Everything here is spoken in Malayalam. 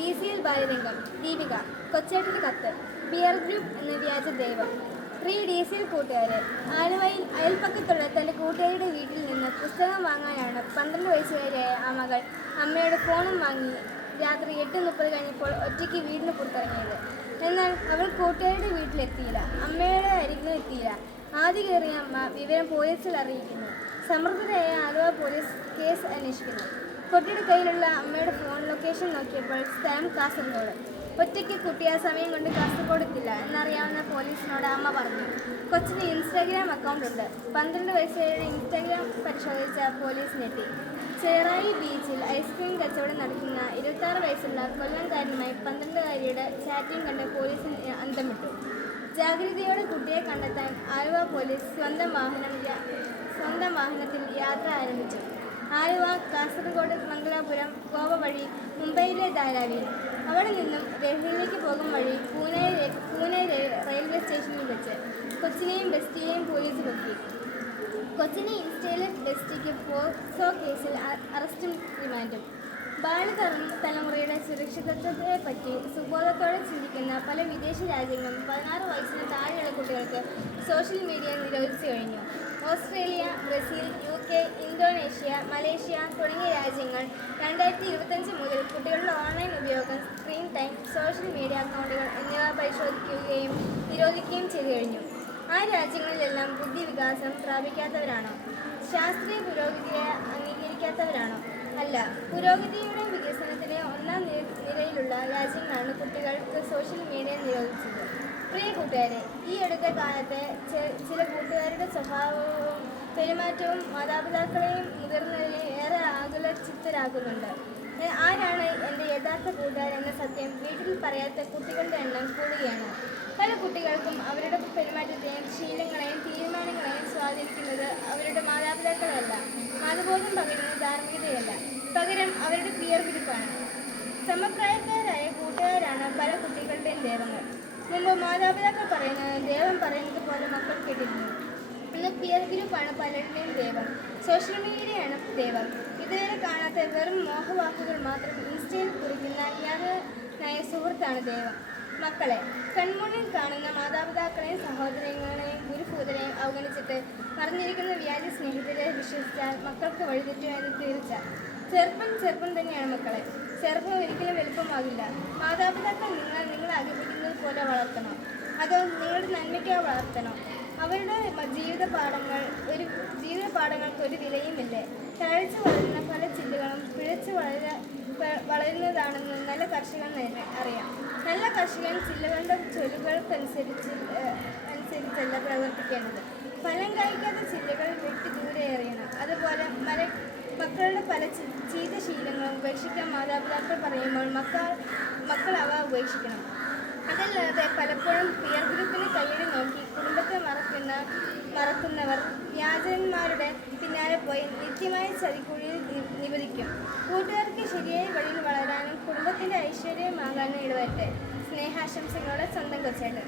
DCL ബാലരംഗം, ദീപിക, കൊച്ചേട്ടന് കത്ത്, പിയർ ഗ്രൂപ്പ് എന്ന വ്യാജ ദൈവം. പ്രീ DCL കൂട്ടുകാരെ, ആലുവയിൽ അയൽപ്പക്കത്തുള്ള തൻ്റെ കൂട്ടുകാരുടെ വീട്ടിൽ നിന്ന് പുസ്തകം വാങ്ങാനാണ് 12 വയസ്സുകാരിയായ ആ മകൾ അമ്മയുടെ ഫോണും വാങ്ങി രാത്രി 8:30 കഴിഞ്ഞപ്പോൾ ഒറ്റയ്ക്ക് വീടിന് പുറത്തിറങ്ങിയത്. എന്നാൽ അവൾ കൂട്ടുകാരുടെ വീട്ടിലെത്തിയില്ല, അമ്മയുടെ അരികിലും എത്തിയില്ല. ആദ്യം കയറിയ അമ്മ വിവരം പോലീസിൽ അറിയിക്കുന്നു. സമ്മർദ്ദരായ ആലുവ പോലീസ് കേസ് അന്വേഷിക്കുന്നു. കുട്ടിയുടെ കയ്യിലുള്ള അമ്മയുടെ ഫോൺ ലൊക്കേഷൻ നോക്കിയപ്പോൾ സ്ഥലം കാസർഗോഡ്. ഒറ്റയ്ക്ക് കുട്ടി ആ സമയം കൊണ്ട് കാസർഗോഡ് എത്തില്ല എന്നറിയാവുന്ന പോലീസിനോട് അമ്മ പറഞ്ഞു. കൊച്ചിന് ഇൻസ്റ്റാഗ്രാം അക്കൗണ്ട് ഉണ്ട്. 12 വയസ്സുകാരുടെ ഇൻസ്റ്റാഗ്രാം പരിശോധിച്ച പോലീസ് ഞെട്ടി. ചെറായി ബീച്ചിൽ ഐസ്ക്രീം കച്ചവടം നടത്തുന്ന 26 വയസ്സുള്ള കൊല്ലംകാരനുമായി 12-കാരിയുടെ ചാറ്റിംഗ് കണ്ട് പോലീസിന് അന്തം വിട്ടു. ജാഗ്രതയോടെ കുട്ടിയെ കണ്ടെത്താൻ ആലുവ പോലീസ് സ്വന്തം വാഹനത്തിൽ യാത്ര ആരംഭിച്ചു. ആലുവ, കാസർഗോഡ്, മംഗലാപുരം, ഗോവ വഴി മുംബൈയിലെ ധാരാവിയിൽ, അവിടെ നിന്നും ഡൽഹിയിലേക്ക് പോകും വഴി പൂനെ റെയിൽവേ സ്റ്റേഷനിൽ വെച്ച് കൊച്ചിനെയും ബെസ്റ്റിയെയും പോലീസ് പൊക്കി. കൊച്ചിനെ ഇൻസ്റ്റയിലെ ബെസ്റ്റിക്ക് പോക്സോ കേസിൽ അറസ്റ്റും റിമാൻഡും. ബാലതലമുറയുടെ സുരക്ഷിതത്വത്തെപ്പറ്റി സുബോധത്തോടെ ചിന്തിക്കുന്ന പല വിദേശ രാജ്യങ്ങളും 16 വയസ്സിന് താഴെയുള്ള കുട്ടികൾക്ക് സോഷ്യൽ മീഡിയ നിരോധിച്ചു കഴിഞ്ഞു. Australia, Brazil, UK, Indonesia, Malaysia തുടങ്ങിയ രാജ്യങ്ങൾ 2025 മുതൽ കുട്ടികളുടെ ഓൺലൈൻ ഉപയോഗം, സ്ക്രീൻ ടൈം, സോഷ്യൽ മീഡിയ അക്കൗണ്ടുകൾ എന്നിവ പരിശോധിക്കുകയും നിരോധിക്കുകയും ചെയ്തു കഴിഞ്ഞു. ആ രാജ്യങ്ങളിലെല്ലാം ബുദ്ധിവികാസം പ്രാപിക്കാത്തവരാണോ? ശാസ്ത്രീയ പുരോഗതിയെ അംഗീകരിക്കാത്തവരാണോ? അല്ല. പുരോഗതിയുടെ വികസനത്തിലെ ഒന്നാം നിരയിലുള്ള രാജ്യങ്ങളാണ് കുട്ടികൾക്ക് സോഷ്യൽ മീഡിയ നിരോധിച്ചത്. പ്രിയ കൂട്ടുകാരെ, ഈ അടുത്ത കാലത്തെ ചില കൂട്ടുകാരുടെ സ്വഭാവവും പെരുമാറ്റവും മാതാപിതാക്കളെയും മുതിർന്നവരെയും ഏറെ ആകുലചിത്തരാക്കുന്നുണ്ട്. ആരാണ് എൻ്റെ യഥാർത്ഥ കൂട്ടുകാരെന്ന സത്യം വീട്ടിൽ പറയാത്ത കുട്ടികളുടെ എണ്ണം കൂടുകയാണ്. പല കുട്ടികൾക്കും അവരുടെ പെരുമാറ്റത്തെയും ശീലങ്ങളെയും തീരുമാനങ്ങളെയും സ്വാധീനിക്കുന്നത് അവരുടെ മാതാപിതാക്കളല്ല, മതബോധം പകരുന്ന ധാർമ്മികതയല്ല, പകരം അവരുടെ പിയർ ഗ്രൂപ്പാണ്. സമപ്രായക്കാരായ കൂട്ടുകാരാണ് പല കുട്ടികളുടെയും ദൈവങ്ങൾ. മുമ്പ് മാതാപിതാക്കൾ പറയുന്നത് ദൈവം പറയുന്നത് പോലെ മക്കൾ കേട്ടിരുന്നു. ഇന്ന് പിയർ ഗ്രൂപ്പാണ് പലരുടെയും ദൈവം. സോഷ്യൽ മീഡിയയാണ് ദൈവം. ഇതുവരെ കാണാത്ത വെറും മോഹവാക്കുകൾ മാത്രം ഇൻസ്റ്റയിൽ കുറിക്കുന്ന യാതൊരു സുഹൃത്താണ് ദൈവം. മക്കളെ, കൺമുന്നിൽ കാണുന്ന മാതാപിതാക്കളെയും സഹോദരങ്ങളെയും ഗുരുഭൂതരെയും അവഗണിച്ചിട്ട് പറഞ്ഞിരിക്കുന്ന വ്യാജ സ്നേഹിതരെ വിശ്വസിച്ചാൽ മക്കൾക്ക് വഴിതെറ്റുമെന്ന് തീർച്ച. ചെറുപ്പം തന്നെയാണ് മക്കളെ. ചെറുപ്പം ഒരിക്കലും വലുപ്പമാകില്ല. മാതാപിതാക്കൾ നിങ്ങൾ ആഗ്രഹിക്കുന്നത് പോലെ വളർത്തണം, അതോ നിങ്ങളുടെ നന്മയ്ക്കായി വളർത്തണം? അവരുടെ ജീവിത പാഠങ്ങൾക്ക് ഒരു വിലയുമില്ലേ? തഴച്ചു വളരുന്ന പല ചിന്തകളും പിഴച്ചു വളരുന്നതാണെന്ന് നല്ല കർഷകൻ അറിയാം. നല്ല കർഷകൻ ചില്ലകളുടെ ചൊല്ലുകൾക്കനുസരിച്ചല്ല പ്രവർത്തിക്കേണ്ടത്. ഫലം കായ്ക്കാത്ത ചില്ലകൾ വെട്ടി ദൂരെ എറിയണം. അതുപോലെ മക്കളുടെ പല ചീത്ത ശീലങ്ങളും ഉപേക്ഷിക്കാൻ മാതാപിതാക്കൾ പറയുമ്പോൾ മക്കൾ അവ ഉപേക്ഷിക്കണം. അതല്ലാതെ പലപ്പോഴും പിയർ ഗ്രൂപ്പിന് കയ്യടി നോക്കി കുടുംബത്തെ മറക്കുന്നവർ വ്യാജന്മാരുടെ പിന്നാലെ പോയി നിത്യമായ ചതിക്കുഴിയിൽ നിവദിക്കും. കൂട്ടുകാർക്ക് ശരിയായ വഴിയിൽ വളരാനും കുടുംബത്തിൻ്റെ ഐശ്വര്യമാകാനും ഇടവരട്ടെ. സ്നേഹാശംസകളോടെ സ്വന്തം കൊച്ചേട്ടൻ.